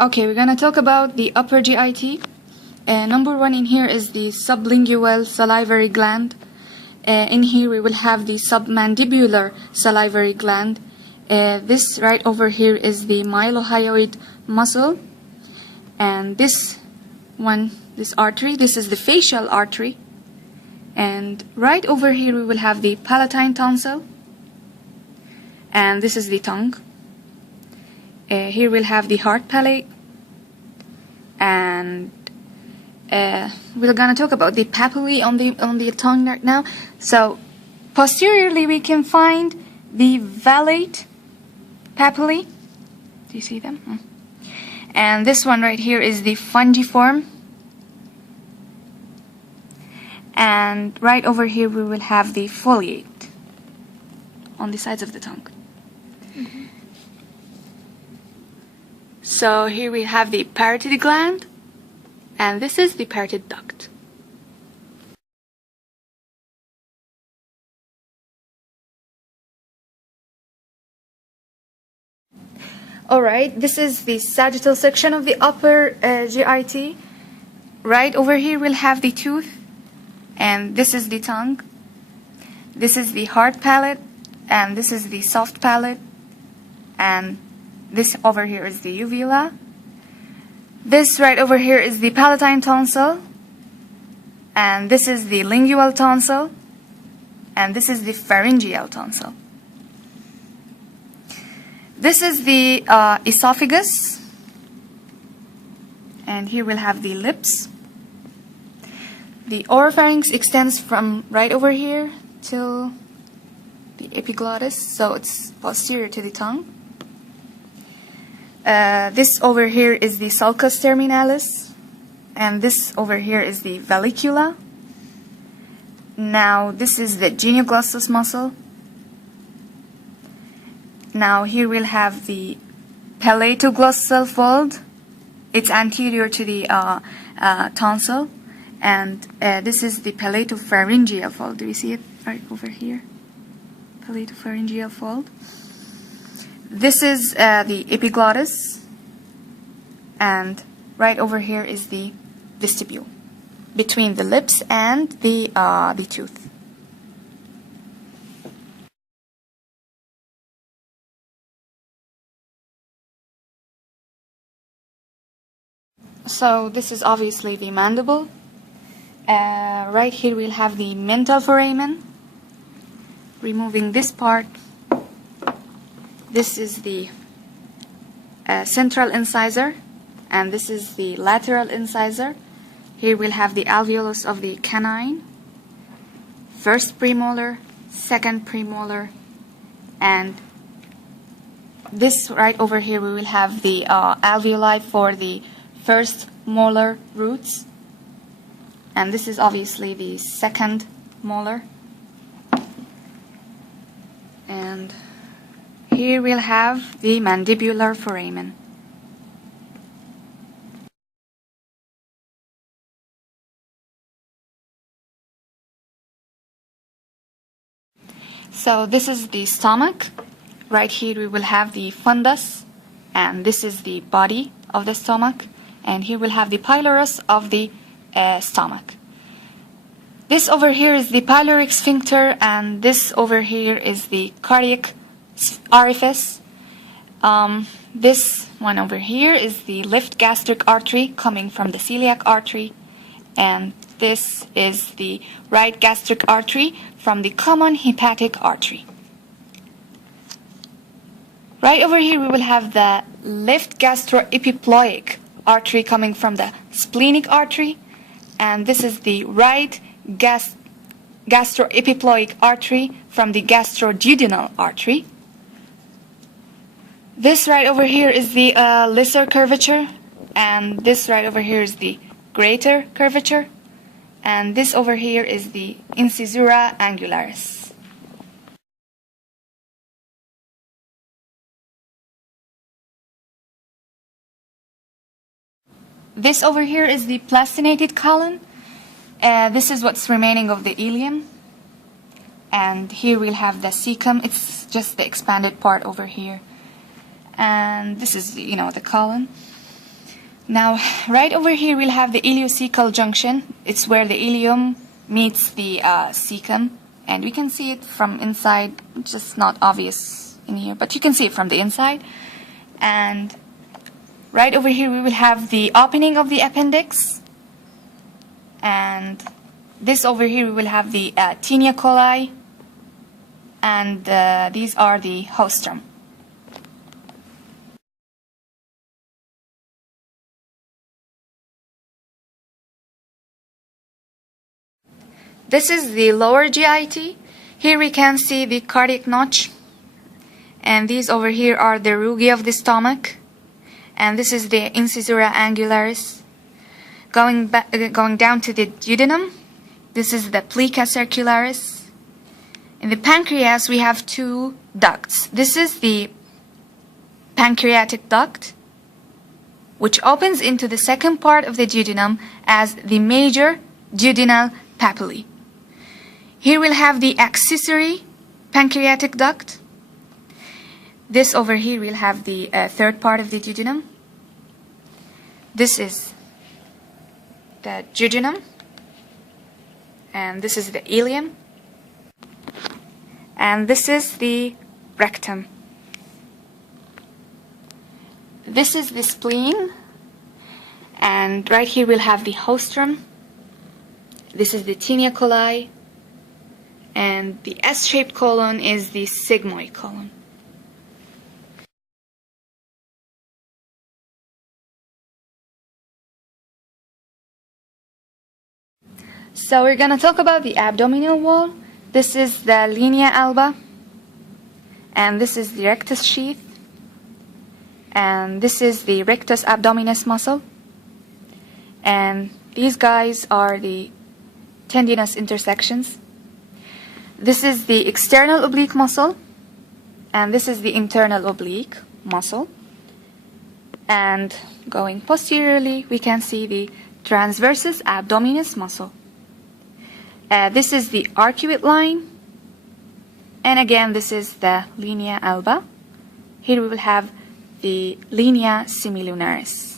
Okay, we're gonna talk about the upper GIT. Number one in here is the sublingual salivary gland. In here we will have the submandibular salivary gland. This right over here is the mylohyoid muscle. And this one, this artery, this is the facial artery. And right over here we will have the palatine tonsil. And this is the tongue. Here we'll have the heart palate. And we're gonna talk about the papillae on the tongue right now. So posteriorly we can find the valate papillae. Do you see them? And this one right here is the fungiform. And right over here we will have the foliate on the sides of the tongue. So here we have the parotid gland, and this is the parotid duct. Alright, this is the sagittal section of the upper GIT. Right over here we'll have the tooth, and this is the tongue. This is the hard palate, and this is the soft palate, and this over here is the uvula. This right over here is the palatine tonsil, and this is the lingual tonsil, and this is the pharyngeal tonsil. This is the esophagus, and here we'll have the lips. The oropharynx extends from right over here till the epiglottis, so it's posterior to the tongue. This over here is the sulcus terminalis, and this over here is the vallecula. Now this is the genioglossus muscle. Now here we'll have the palatoglossal fold. It's anterior to the tonsil, and this is the palatopharyngeal fold. Do you see it right over here? Palatopharyngeal fold. This is the epiglottis, and right over here is the vestibule between the lips and the tooth. So this is obviously the mandible. Right here we'll have the mental foramen. Removing this part. This is the central incisor, and this is the lateral incisor. Here we'll have the alveolus of the canine, first premolar, second premolar, and this right over here we will have the alveoli for the first molar roots, and this is obviously the second molar. And here we'll have the mandibular foramen. So this is the stomach. Right here we will have the fundus, and this is the body of the stomach, and here we'll have the pylorus of the stomach. This over here is the pyloric sphincter, and this over here is the cardiac orifice. This one over here is the left gastric artery coming from the celiac artery, and this is the right gastric artery from the common hepatic artery. Right over here we will have the left gastroepiploic artery coming from the splenic artery, and this is the right gastroepiploic artery from the gastroduodenal artery. This right over here is the lesser curvature, and this right over here is the greater curvature, and this over here is the incisura angularis. This over here is the plastinated colon. This is what's remaining of the ileum. And here we'll have the cecum. It's just the expanded part over here. And this is, the colon. Now, right over here we'll have the ileocecal junction. It's where the ileum meets the cecum, and we can see it from inside, just not obvious in here, but you can see it from the inside. And right over here we will have the opening of the appendix, and this over here we will have the tinea coli, and these are the haustrum. This is the lower GIT. Here we can see the cardiac notch, and these over here are the rugae of the stomach, and this is the incisura angularis. Going down to the duodenum, this is the plica circularis. In the pancreas we have two ducts. This is the pancreatic duct, which opens into the second part of the duodenum as the major duodenal papillae. Here we'll have the accessory pancreatic duct. This over here we'll have the third part of the duodenum. This is the jejunum, and this is the ileum, and this is the rectum. This is the spleen, and right here we'll have the haustrum. This is the tinea coli, and the S-shaped colon is the sigmoid colon. So we're gonna talk about the abdominal wall. This is the linea alba, and this is the rectus sheath, and this is the rectus abdominis muscle, and these guys are the tendinous intersections. This is the external oblique muscle, and this is the internal oblique muscle. And going posteriorly, we can see the transversus abdominis muscle. This is the arcuate line, and again this is the linea alba. Here we will have the linea semilunaris.